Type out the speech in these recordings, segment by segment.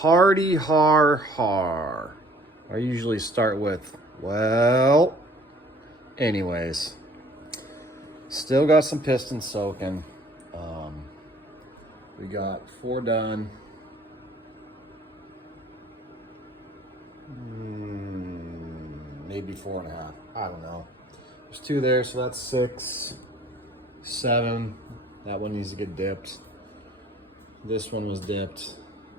hardy har. I usually start with, well, anyways, still got some pistons soaking. We got 4 done. Maybe 4.5. I don't know. There's 2 there, so that's 6, 7. That one needs to get dipped. This one was dipped,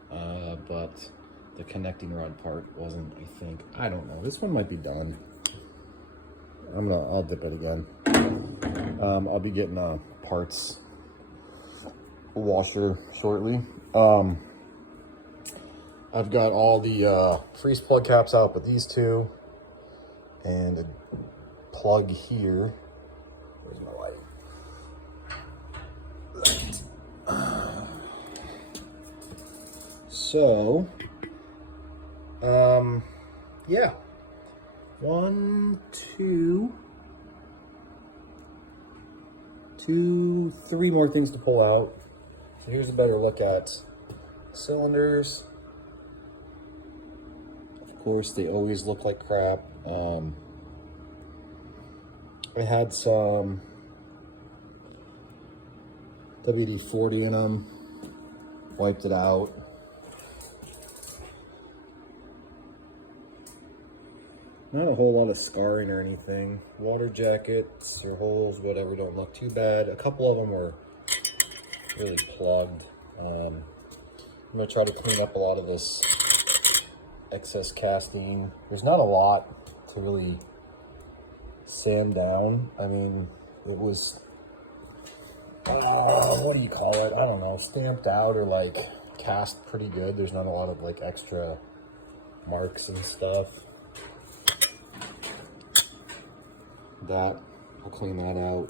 but the connecting rod part wasn't, I think. I don't know. This one might be done. I'll dip it again. I'll be getting a parts washer shortly. I've got all the freeze plug caps out, but these 2 and a plug here. Where's my light? So, yeah. 1, 2, 3 more things to pull out. So here's a better look at cylinders. Of course, they always look like crap. I had some WD-40 in them, wiped it out. Not a whole lot of scarring or anything. Water jackets or holes, whatever, don't look too bad. A couple of them were really plugged. I'm gonna try to clean up a lot of this excess casting. There's not a lot to really sand down. I mean, it was, what do you call it? I don't know, stamped out or like cast pretty good. There's not a lot of like extra marks and stuff. That, I'll clean that out.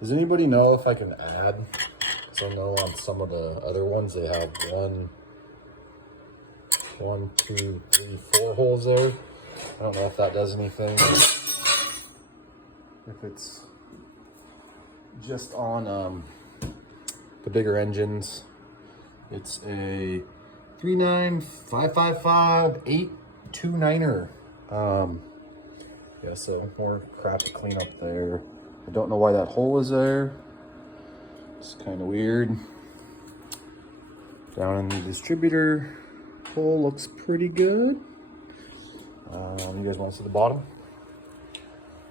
Does anybody know if I can add? Because I know on some of the other ones they have 1, 2, 3, 4 holes there. I don't know if that does anything. If it's just on the bigger engines. It's a 39555 829er. Yeah, so more crap to clean up there. I don't know why that hole is there. It's kind of weird. Down in the distributor, hole looks pretty good. You guys want to see the bottom?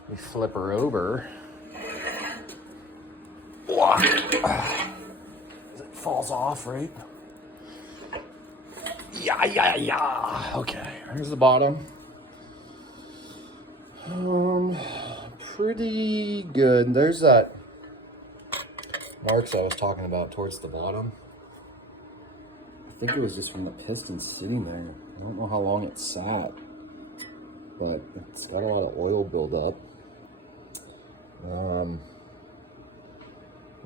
We flip her over. It falls off, right? Yeah. Okay, here's the bottom. Pretty good. There's that marks I was talking about towards the bottom. I think it was just from the piston sitting there. I don't know how long it sat, but it's got a lot of oil buildup.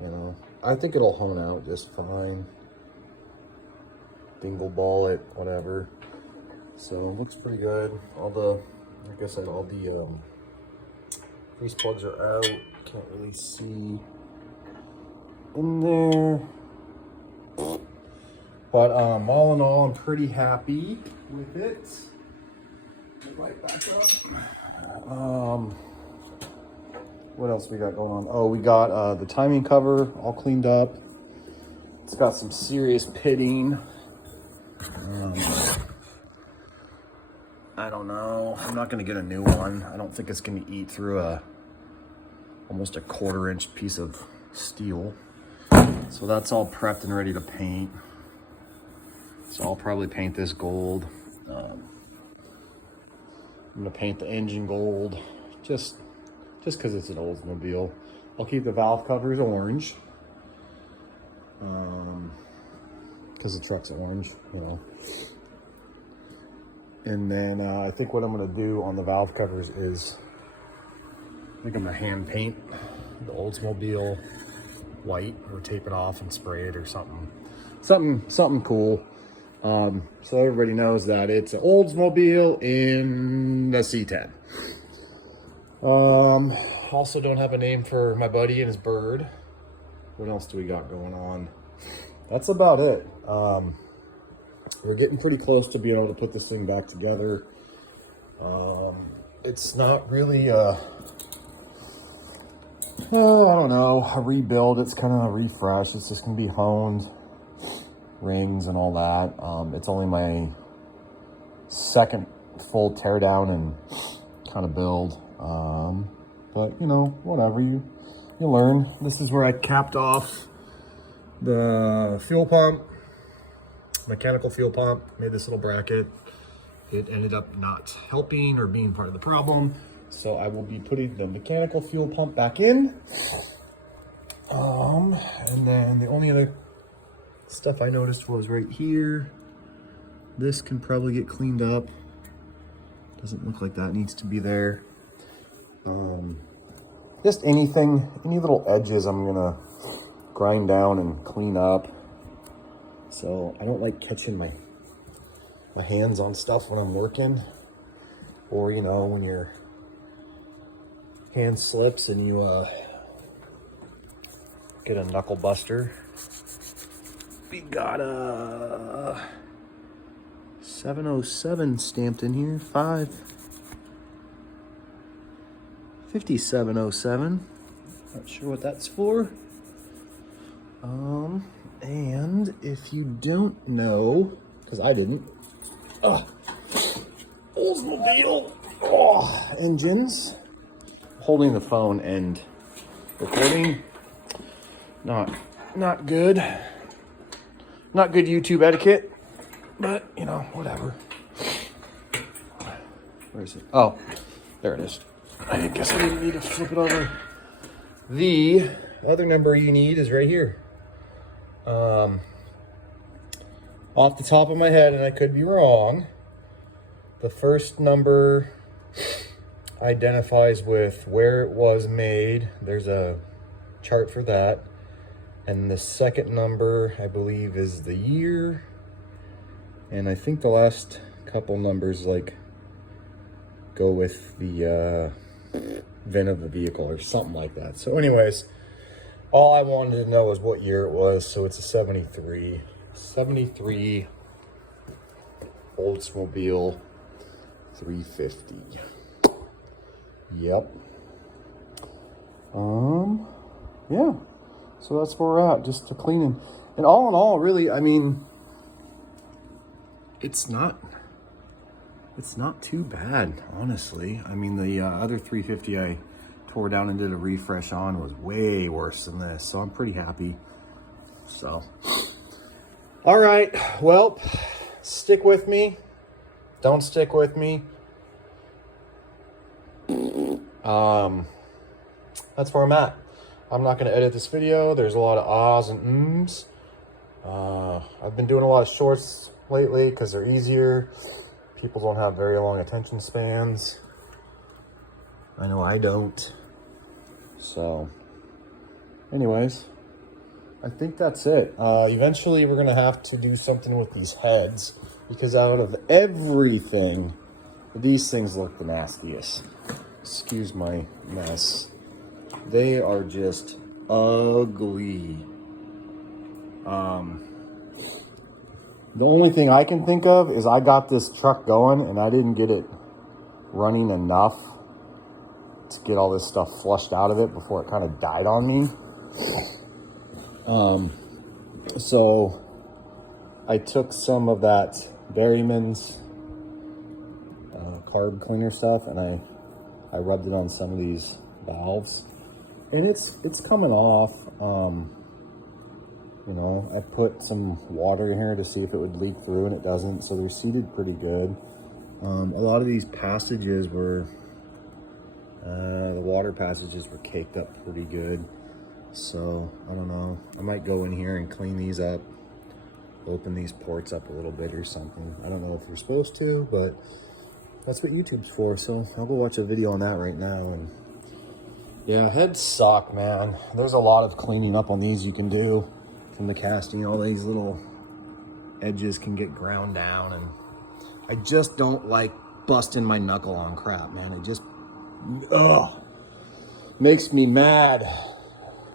You know, I think it'll hone out just fine. Dingle ball it, whatever. So it looks pretty good. All the, like I said, all the grease plugs are out. Can't really see in there. But all in all, I'm pretty happy with it. Right back up. What else we got going on? Oh, we got the timing cover all cleaned up. It's got some serious pitting. I don't know. I'm not gonna get a new one. I don't think it's gonna eat through almost a 1/4-inch piece of steel. So that's all prepped and ready to paint. So I'll probably paint this gold. I'm gonna paint the engine gold, just because it's an Oldsmobile. I'll keep the valve covers orange, because the truck's orange, you know. And then I think what I'm gonna do on the valve covers is, I think I'm gonna hand paint the Oldsmobile white, or tape it off and spray it or something cool. So everybody knows that it's an Oldsmobile in the C10. Also don't have a name for my buddy and his bird. What else do we got going on? That's about it. we're getting pretty close to being able to put this thing back together. It's not really I don't know, a rebuild. It's kind of a refresh. It's just gonna be honed, rings and all that. It's only my second full teardown and kind of build. But you know, whatever, you learn. This is where I capped off the fuel pump, mechanical fuel pump, made this little bracket. It ended up not helping or being part of the problem. So I will be putting the mechanical fuel pump back in. And then the only other stuff I noticed was right here. This can probably get cleaned up. Doesn't look like that needs to be there. Just anything, any little edges I'm gonna grind down and clean up. So I don't like catching my hands on stuff when I'm working, or you know, when your hand slips and you get a knuckle buster. We got a 707 stamped in here, 5707. Not sure what that's for. And if you don't know, because I didn't, Oldsmobile engines. Holding the phone and recording, not good. Not good YouTube etiquette, but you know, whatever. Where is it? Oh, there it is. I guess I didn't need to flip it over. The other number you need is right here. Off the top of my head, and I could be wrong, the first number identifies with where it was made. There's a chart for that. And the second number, I believe, is the year. And I think the last couple numbers like go with the VIN of the vehicle or something like that. So anyways, all I wanted to know was what year it was. So it's a 73 Oldsmobile 350. Yep. Yeah. So that's where we're at, just to cleaning. And all in all, really, I mean, it's not too bad, honestly. I mean, the other 350 I tore down and did a refresh on was way worse than this, so I'm pretty happy. So, all right, well, stick with me. Don't stick with me. That's where I'm at. I'm not going to edit this video. There's a lot of ahs and ums. I've been doing a lot of shorts lately because they're easier. People don't have very long attention spans. I know I don't. So, anyways, I think that's it. Eventually, we're going to have to do something with these heads because out of everything, these things look the nastiest. Excuse my mess. They are just ugly. The only thing I can think of is I got this truck going and I didn't get it running enough to get all this stuff flushed out of it before it kind of died on me. So I took some of that Berryman's carb cleaner stuff and I rubbed it on some of these valves. And it's coming off. You know, I put some water in here to see if it would leak through, and it doesn't. So they're seated pretty good. A lot of these passages were, the water passages were caked up pretty good. So I don't know. I might go in here and clean these up, open these ports up a little bit or something. I don't know if you're supposed to, but that's what YouTube's for. So I'll go watch a video on that right now. And yeah, heads suck, man. There's a lot of cleaning up on these you can do from the casting. All these little edges can get ground down, and I just don't like busting my knuckle on crap, man. It just, makes me mad.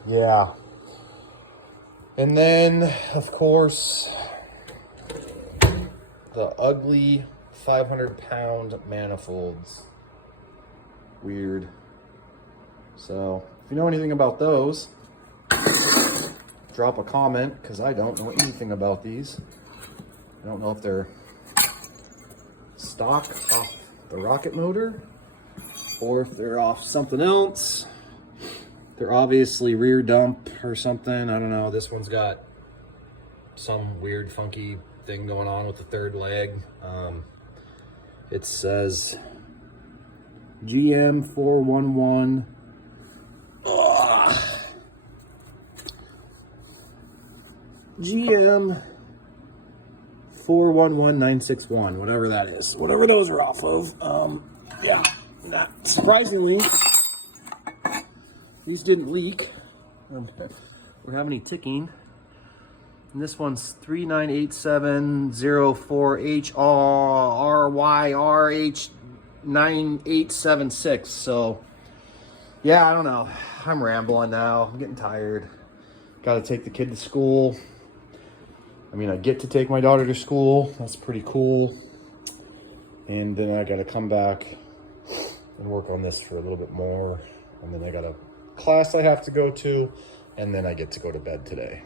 Yeah. And then, of course, the ugly 500-pound manifolds. Weird. So if you know anything about those, drop a comment, because I don't know anything about these. I don't know if they're stock off the rocket motor or if they're off something else. They're obviously rear dump or something. I don't know. This one's got some weird funky thing going on with the third leg. It says GM 411. GM 411961, whatever that is, whatever those are off of. Yeah, not surprisingly, these didn't leak. Or have any ticking. And this one's 398704HRYRH9876. So, yeah, I don't know. I'm rambling now. I'm getting tired. Got to take the kid to school. I mean, I get to take my daughter to school. That's pretty cool. And then I got to come back and work on this for a little bit more. And then I got a class I have to go to. And then I get to go to bed today.